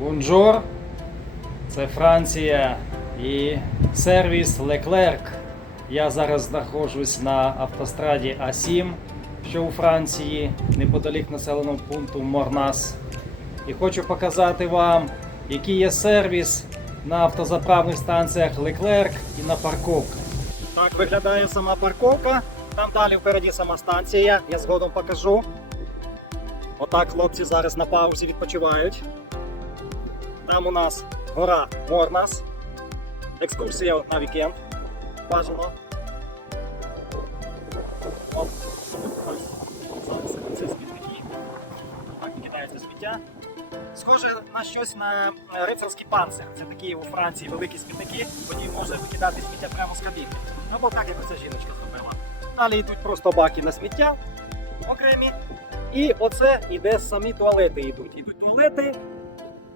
Бонжур, це Франція і сервіс Leclerc. Я зараз знаходжусь на автостраді А7, що у Франції, неподалік населеного пункту Морнас. І хочу показати вам, який є сервіс на автозаправних станціях Leclerc і на парковках. Так виглядає сама парковка. Там далі впереді сама станція. Я згодом покажу. Отак хлопці зараз на паузі відпочивають. Там у нас гора Морнас. Екскурсія на вікенд. Бажано. Так, кидається сміття. Схоже на щось на рицарський панцир. Це такі у Франції великі смітники, по ній можна викидати сміття прямо з кабінки. Або так, як оця жіночка зробила. Далі йдуть просто баки на сміття окремі. І оце іде самі туалети йдуть. Ідуть туалети,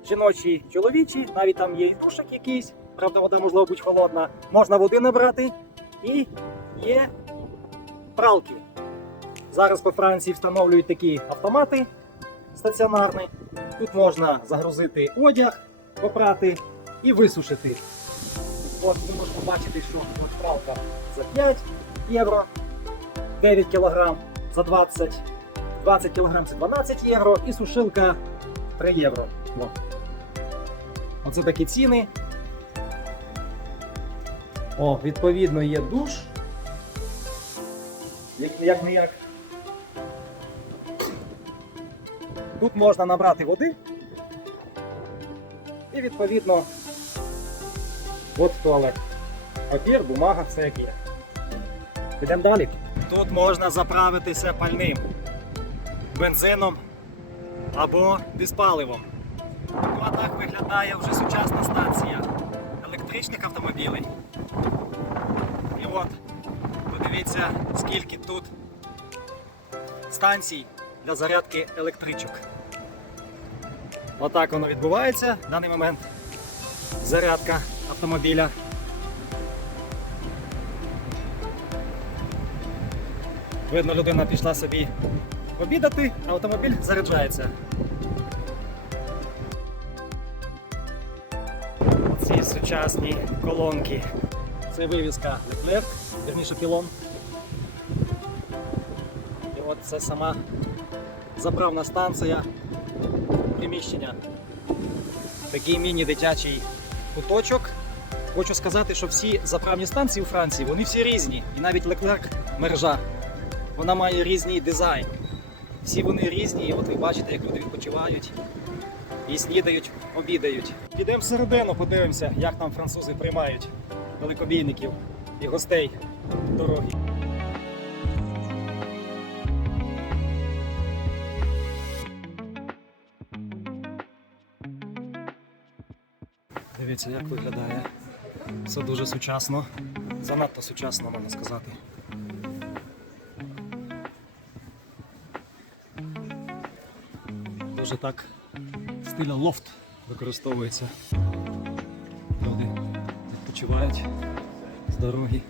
жіночі, чоловічі, навіть там є і душик якийсь, правда, вода можливо бути холодна. Можна води набрати. І є пралки. Зараз по Франції встановлюють такі автомати стаціонарні. Тут можна загрузити одяг, попрати і висушити. От ви можете бачити, що от пралка за 5 євро, 9 кг за 20, 20 кг це 12 євро і сушилка 3 євро. Оце такі ціни. О, відповідно, є душ. Як не як. Тут можна набрати води. І відповідно от туалет. Папір, бумага, все як є. Підемо далі. Тут можна заправитися пальним, бензином або диспаливом. Ну, а так виглядає вже сучасна станція електричних автомобілів. І от, подивіться, скільки тут станцій для зарядки електричок. Отак воно відбувається в даний момент. Зарядка автомобіля. Видно, людина пішла собі обідати, а автомобіль заряджається. Сучасні колонки. Це вивіска Leclerc, верніше пілон. І от це сама заправна станція приміщення. Такий міні-дитячий куточок. Хочу сказати, що всі заправні станції у Франції, вони всі різні. І навіть Leclerc мережа. Вона має різний дизайн. Всі вони різні, і от ви бачите, як люди відпочивають і снідають, обідають. Підемо всередину, подивимося, як там французи приймають далекобійників і гостей дороги. Дивіться, як виглядає. Все дуже сучасно. Занадто сучасно, можна сказати. Дуже так стильно лофт використовується. Люди відпочивають з дороги.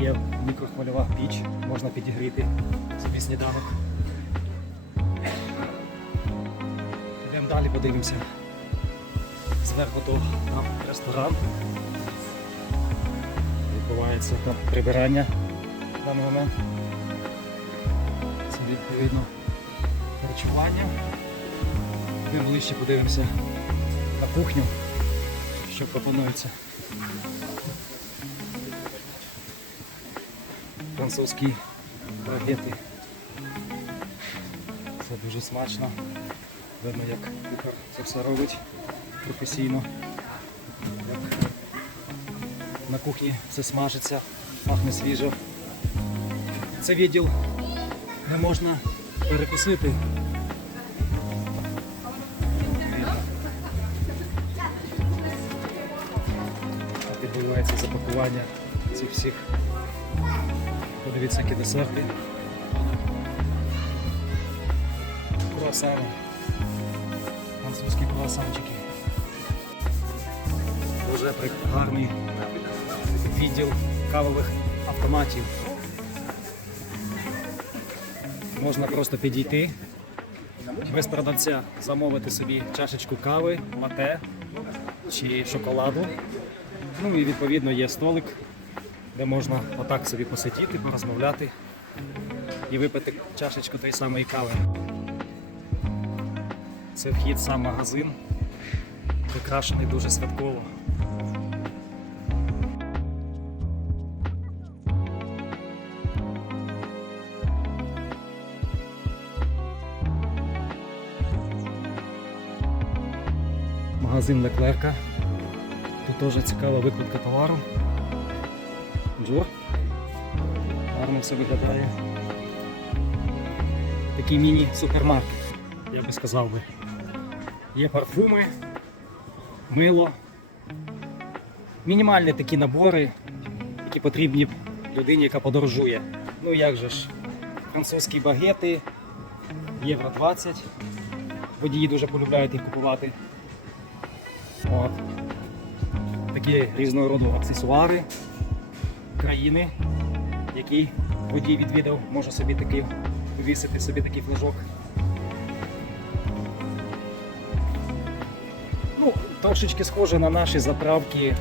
Є мікрохвильова піч, можна підігріти собі сніданок. Йдемо далі, подивимося. Зверху то там ресторан. Відбувається там прибирання в даний момент. Це відповідно харчування. Йдемо ближче подивимося на кухню, що пропонується. Французькі багети. Це дуже смачно. Видно, як кухар це все робить професійно. Як на кухні все смажиться, пахне свіжо. Це відділ не можна перекусити. Відбувається запакування цих всіх. Подивіться, які десерти. Круасани. Французькі круасанчики. Дуже гарний відділ кавових автоматів. Можна просто підійти без продавця замовити собі чашечку кави, лате чи шоколаду. Ну і відповідно є столик, де можна отак собі посидіти, порозмовляти і випити чашечку тої самої кави. Це вхід сам магазин, прикрашений дуже святково. Магазин Леклерка. Теж цікава викладка товару. Джор. Гарно все виглядає. Такий міні-супермаркет, я би сказав би. Є парфуми, мило. Мінімальні такі набори, які потрібні людині, яка подорожує. Ну як же ж, французькі багети, євро 20. Водії дуже полюбляють їх купувати. От. Такі різного роду аксесуари, країни, які водій відвідав, може собі такий повісити собі такий флажок. Ну, трошечки схоже на наші заправки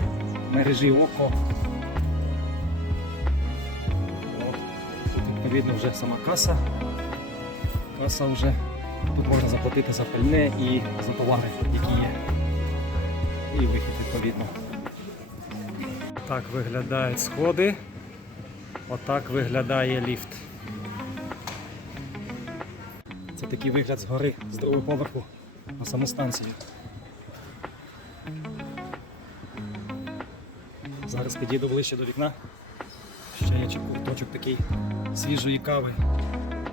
мережі ОКО. Тут відповідно вже сама каса. Каса вже. Тут можна заплатити за пальне і за товари, які є. І вихід відповідно. Так виглядають сходи. Отак виглядає ліфт. Це такий вигляд згори, з другого поверху на саму станцію. Зараз підійду ближче до вікна. Ще є ковточок такий свіжої кави.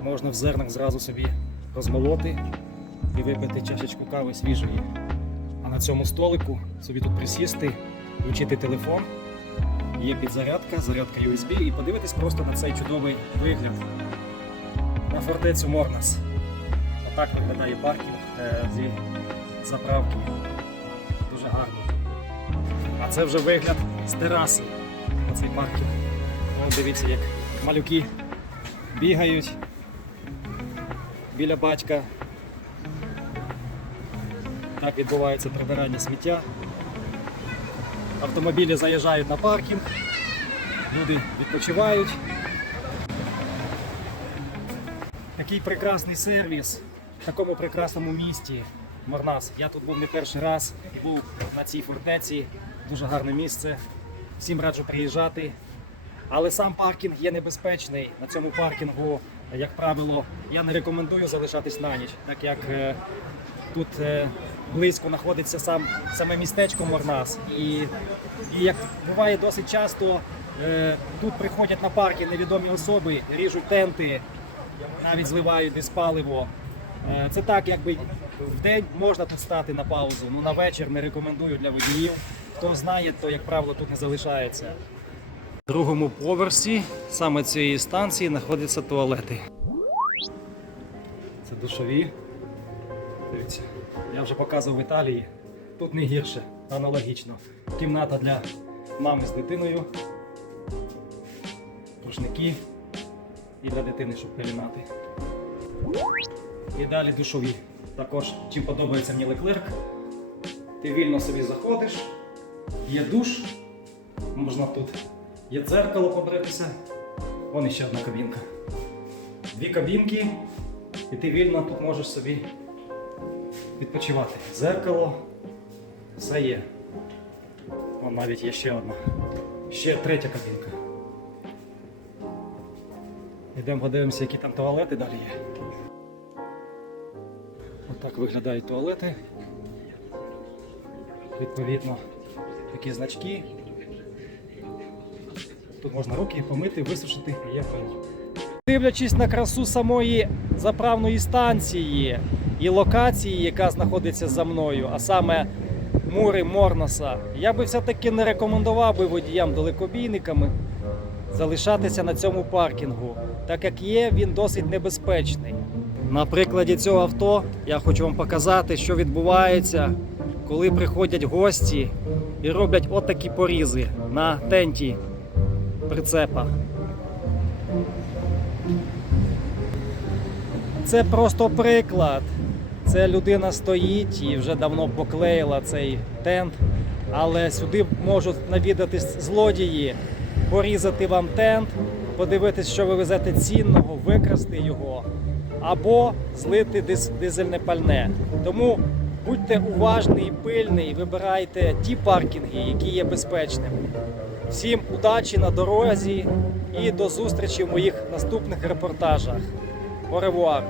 Можна в зернах зразу собі розмолоти і випити чашечку кави свіжої. А на цьому столику собі тут присісти, включити телефон. Є підзарядка, зарядка USB і подивитись просто на цей чудовий вигляд на фортецю Морнас. Отак виглядає паркінг е, зі заправки. Дуже гарно. А це вже вигляд з тераси на цей паркінг. Вон дивіться, як малюки бігають біля батька. Так відбувається прибирання сміття. Автомобілі заїжджають на паркінг, люди відпочивають. Такий прекрасний сервіс в такому прекрасному місті Марнас. Я тут був не перший раз був на цій фортеці. Дуже гарне місце. Всім раджу приїжджати. Але сам паркінг є небезпечний. На цьому паркінгу, як правило, я не рекомендую залишатись на ніч, так як е, тут е, близько знаходиться сам, саме містечко Морнас. І, і як буває досить часто, е, тут приходять на парки невідомі особи, ріжуть тенти, навіть зливають десь паливо. Е, Це так, якби в день можна тут стати на паузу, ну на вечір не рекомендую для водіїв. Хто знає, то як правило тут не залишається. В другому поверсі саме цієї станції знаходяться туалети. Це душові. Дивіться, я вже показував в Італії. Тут не гірше, аналогічно. Кімната для мами з дитиною, рушники і для дитини, щоб пеленати. І далі душові. Також чим подобається мені леклерк. Ти вільно собі заходиш, є душ, можна тут є дзеркало побритися. Вон іще одна кабінка. Дві кабінки, і ти вільно тут можеш собі відпочивати. Зеркало, все є. Вон навіть є ще одна. Ще третя кабінка. Йдемо подивимося, які там туалети далі є. Отак виглядають туалети. Відповідно, такі значки. Тут можна руки помити, висушити і є пиво. Дивлячись на красу самої заправної станції і локації, яка знаходиться за мною, а саме мури Морноса, я би все-таки не рекомендував би водіям далекобійниками залишатися на цьому паркінгу, так як є, він досить небезпечний. На прикладі цього авто я хочу вам показати, що відбувається, коли приходять гості і роблять отакі порізи на тенті прицепа. це просто приклад. Це людина стоїть і вже давно поклеїла цей тент, але сюди можуть навідатись злодії, порізати вам тент, подивитись, що ви везете цінного, викрасти його або злити диз- дизельне пальне. Тому будьте уважні і пильні, і вибирайте ті паркінги, які є безпечними. Всім удачі на дорозі і до зустрічі в моїх наступних репортажах. Revoir!